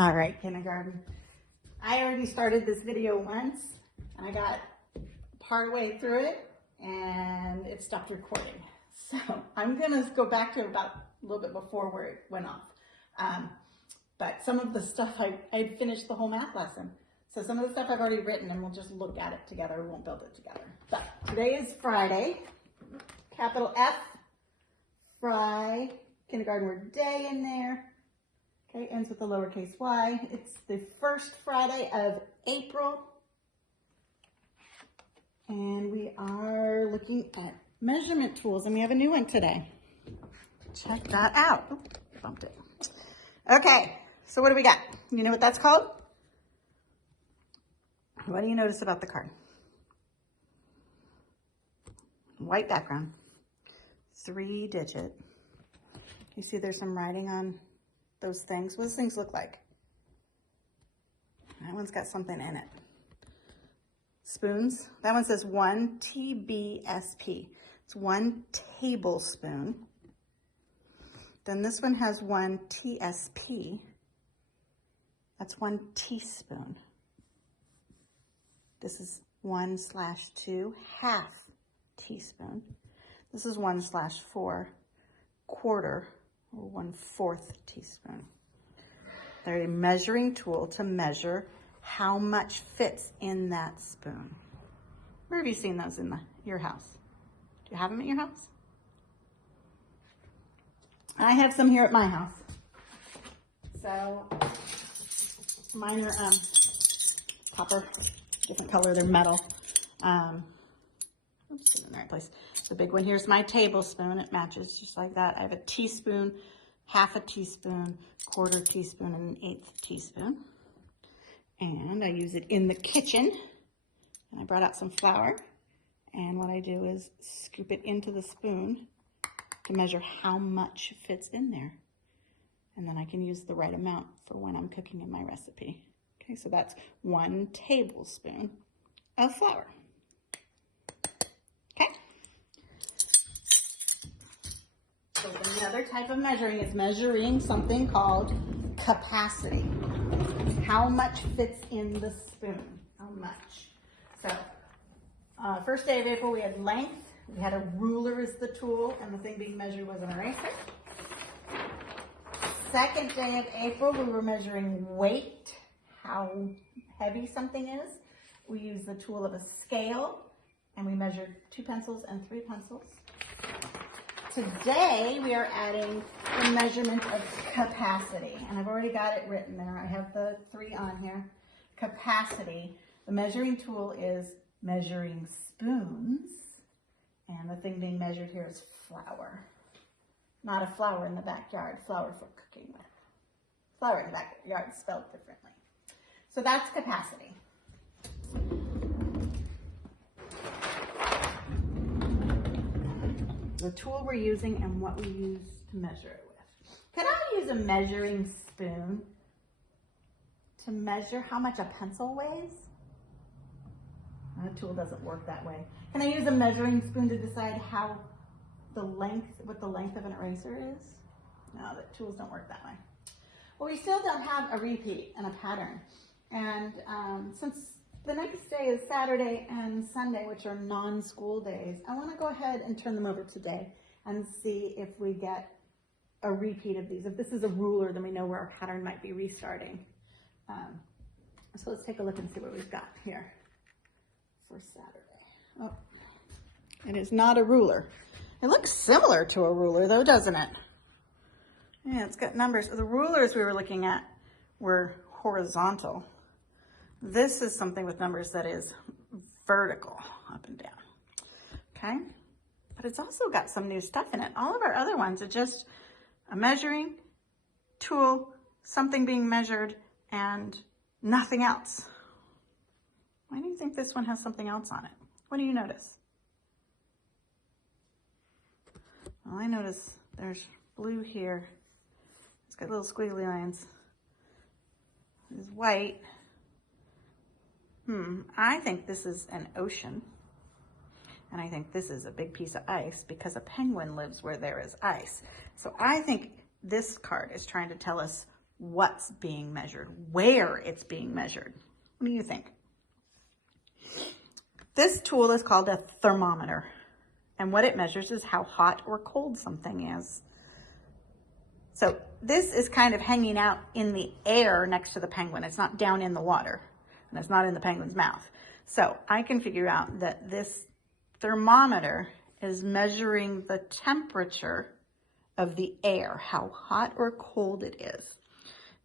All right, kindergarten. I already started this video once, and I got part way through it, and it stopped recording. So I'm gonna go back to about a little bit before where it went off. But some of the stuff, I finished the whole math lesson. So some of the stuff I've already written, and we'll just look at it together. We won't build it together. But today is Friday, capital F, Fry, kindergarten word day in there. Okay, ends with a lowercase y. It's the first Friday of April. And we are looking at measurement tools, and we have a new one today. Check that out. Oh, bumped it. Okay, so what do we got? You know what that's called? What do you notice about the card? White background, 3-digit. You see there's some writing on those things. What does things look like? That one's got something in it. Spoons. That one says 1 TBSP. It's 1 tablespoon. Then this one has 1 TSP. That's 1 teaspoon. This is 1/2 half teaspoon. This is 1/4 quarter or 1/4 teaspoon. They're a measuring tool to measure how much fits in that spoon. Where have you seen those in your house? Do you have them at your house? I have some here at my house. So mine are copper, different color, they're metal. Oops, in the right place. The big one here's my tablespoon. It matches just like that. I have a teaspoon, half a teaspoon, quarter teaspoon, and 1/8 teaspoon. And I use it in the kitchen. And I brought out some flour. And what I do is scoop it into the spoon to measure how much fits in there. And then I can use the right amount for when I'm cooking in my recipe. Okay, so that's 1 tablespoon of flour. Okay. So another type of measuring is measuring something called capacity. How much fits in the spoon? How much? So, first day of April, we had length. We had a ruler as the tool, and the thing being measured was an eraser. Second day of April, we were measuring weight, how heavy something is. We used the tool of a scale, and we measured 2 pencils and 3 pencils. Today, we are adding the measurement of capacity, and I've already got it written there. I have the 3 on here. Capacity. The measuring tool is measuring spoons, and the thing being measured here is flour. Not a flower in the backyard, flour for cooking with. Flour in the backyard spelled differently. So that's capacity. The tool we're using and what we use to measure it with. Can I use a measuring spoon to measure how much a pencil weighs? The tool doesn't work that way. Can I use a measuring spoon to decide what the length of an eraser is? No, the tools don't work that way. Well, we still don't have a repeat and a pattern. And since the next day is Saturday and Sunday, which are non-school days, I want to go ahead and turn them over today and see if we get a repeat of these. If this is a ruler, then we know where our pattern might be restarting. So let's take a look and see what we've got here for Saturday. Oh, it is not a ruler. It looks similar to a ruler though, doesn't it? Yeah, it's got numbers. The rulers we were looking at were horizontal. This is something with numbers that is vertical, up and down, okay? But it's also got some new stuff in it. All of our other ones are just a measuring tool, something being measured, and nothing else. Why do you think this one has something else on it? What do you notice? Well, I notice there's blue here. It's got little squiggly lines. There's white. I think this is an ocean. And I think this is a big piece of ice because a penguin lives where there is ice. So I think this card is trying to tell us what's being measured, where it's being measured. What do you think? This tool is called a thermometer, and what it measures is how hot or cold something is. So this is kind of hanging out in the air next to the penguin. It's not down in the water, and it's not in the penguin's mouth. So I can figure out that this thermometer is measuring the temperature of the air, how hot or cold it is.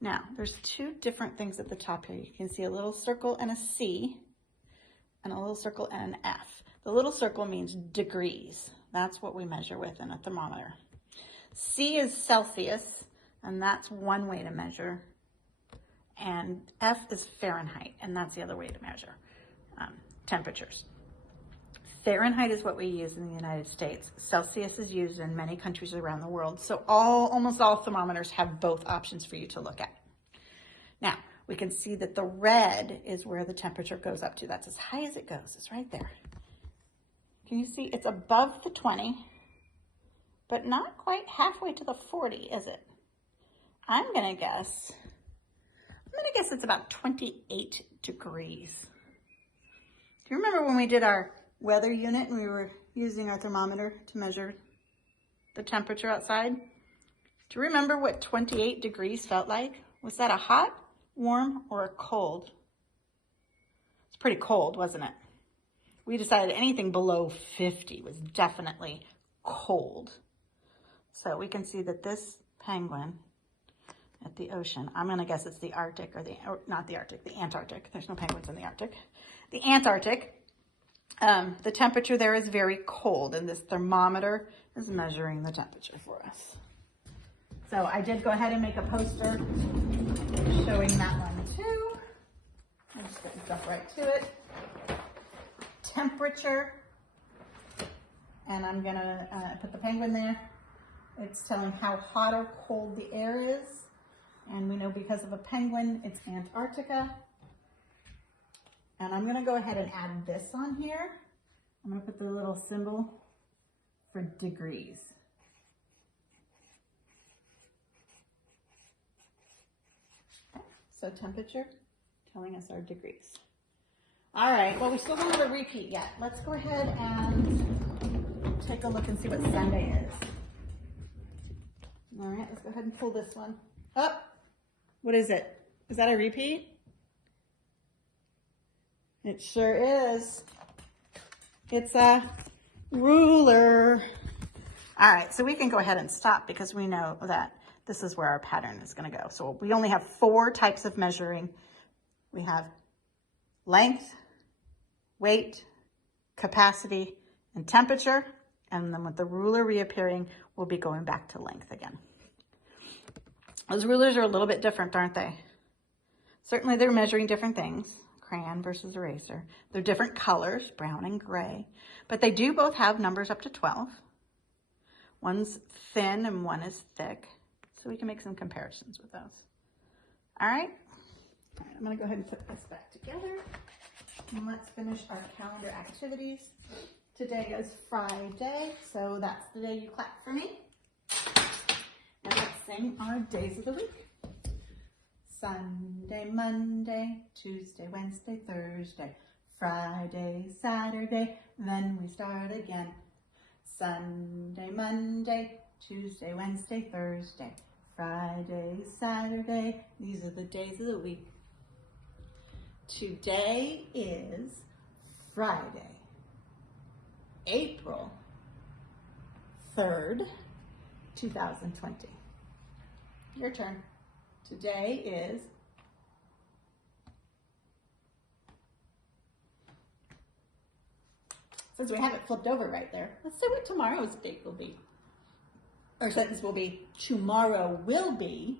Now, there's two different things at the top here. You can see a little circle and a C, and a little circle and an F. The little circle means degrees. That's what we measure with in a thermometer. C is Celsius, and that's one way to measure. And F is Fahrenheit, and that's the other way to measure temperatures. Fahrenheit is what we use in the United States. Celsius is used in many countries around the world. So almost all thermometers have both options for you to look at. Now, we can see that the red is where the temperature goes up to. That's as high as it goes. It's right there. Can you see? It's above the 20, but not quite halfway to the 40, is it? I'm gonna guess it's about 28 degrees. Do you remember when we did our weather unit and we were using our thermometer to measure the temperature outside? Do you remember what 28 degrees felt like? Was that a hot, warm, or a cold? It's pretty cold, wasn't it? We decided anything below 50 was definitely cold. So we can see that this penguin at the ocean, I'm gonna guess it's the Arctic, or not the Arctic, the Antarctic. There's no penguins in the Arctic. The Antarctic, the temperature there is very cold, and this thermometer is measuring the temperature for us. So I did go ahead and make a poster showing that one too. I'm just gonna jump right to it. Temperature, and I'm gonna put the penguin there. It's telling how hot or cold the air is, and we know because of a penguin, it's Antarctica. And I'm gonna go ahead and add this on here. I'm gonna put the little symbol for degrees. Okay, so temperature telling us our degrees. All right, well, we still don't have a repeat yet. Let's go ahead and take a look and see what Sunday is. All right, let's go ahead and pull this one up. What is it? Is that a repeat? It sure is. It's a ruler. All right, so we can go ahead and stop because we know that this is where our pattern is gonna go. So we only have 4 types of measuring. We have length, weight, capacity, and temperature. And then with the ruler reappearing, we'll be going back to length again. Those rulers are a little bit different, aren't they? Certainly they're measuring different things. Crayon versus eraser. They're different colors, brown and gray, but they do both have numbers up to 12. One's thin and one is thick, so we can make some comparisons with those. All right, I'm gonna go ahead and put this back together, and let's finish our calendar activities. Today is Friday, so that's the day you clap for me. And let's sing our days of the week. Sunday, Monday, Tuesday, Wednesday, Thursday, Friday, Saturday, then we start again. Sunday, Monday, Tuesday, Wednesday, Thursday, Friday, Saturday, these are the days of the week. Today is Friday, April 3rd, 2020. Your turn. Today is since we have it flipped over right there, let's see what tomorrow's date will be. Our sentence will be, tomorrow will be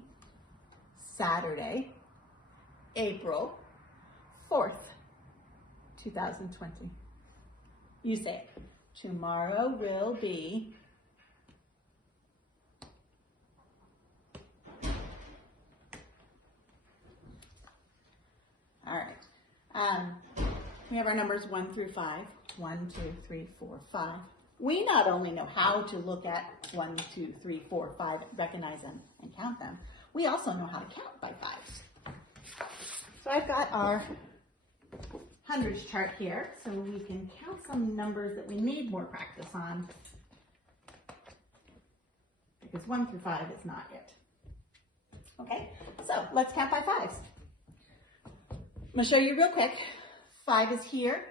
Saturday, April 4th, 2020. You say it. Tomorrow will be all right. We have our numbers 1 through 5. 1, 2, 3, 4, 5. We not only know how to look at 1, 2, 3, 4, 5, recognize them, and count them. we also know how to count by fives. So I've got our hundreds chart here, so we can count some numbers that we need more practice on, because 1 through 5 is not it. Okay, so let's count by fives. I'm gonna show you real quick. 5 is here,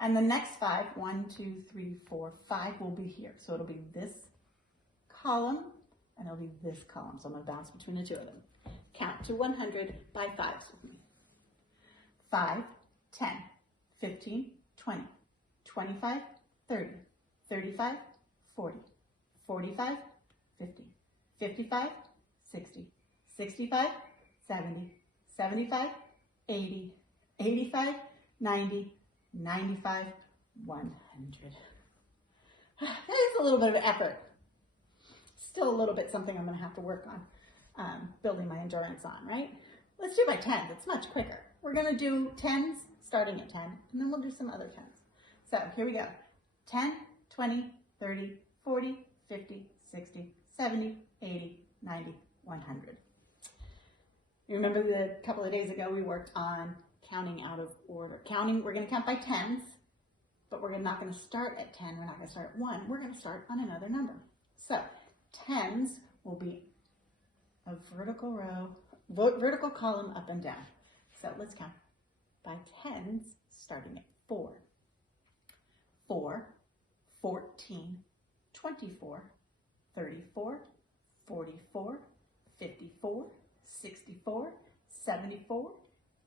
and the next 5, 1, 2, 3, 4, 5 will be here. So it'll be this column, and it'll be this column. So I'm gonna bounce between the two of them. Count to 100 by fives with me. 5, 10, 15, 20, 25, 30, 35, 40, 45, 50, 55, 60, 65, 70, 75, 80, 85, 90, 95, 100. That is a little bit of effort. Still a little bit something I'm going to have to work on, building my endurance on, right? Let's do by 10s. It's much quicker. We're going to do 10s starting at 10, and then we'll do some other 10s. So here we go. 10, 20, 30, 40, 50, 60, 70, 80, 90, 100. You remember that a couple of days ago we worked on counting out of order. Counting, we're going to count by 10s, but we're not going to start at 10. We're not going to start at 1. We're going to start on another number. So 10s will be a vertical row, vertical column up and down. So let's count by 10s starting at 4. 4, 14, 24, 34, 44, 54, 64, 74,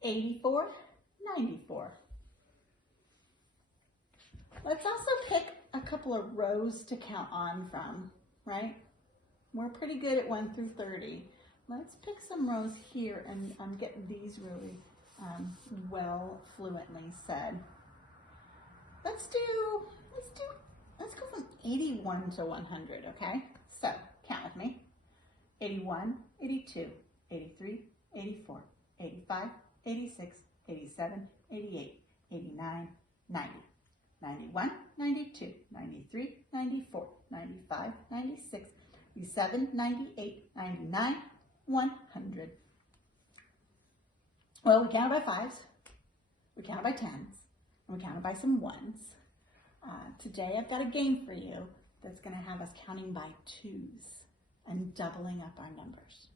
84, 94. Let's also pick a couple of rows to count on from, right? We're pretty good at 1 through 30. Let's pick some rows here and get these really well fluently said. Let's go from 81 to 100, okay? So count with me. 81, 82, 83, 84, 85, 86, 87, 88, 89, 90, 91, 92, 93, 94, 95, 96, 97, 98, 99, 100. Well, we counted by fives, we counted by 10s, and we counted by some 1s. Today I've got a game for you that's going to have us counting by 2s and doubling up our numbers.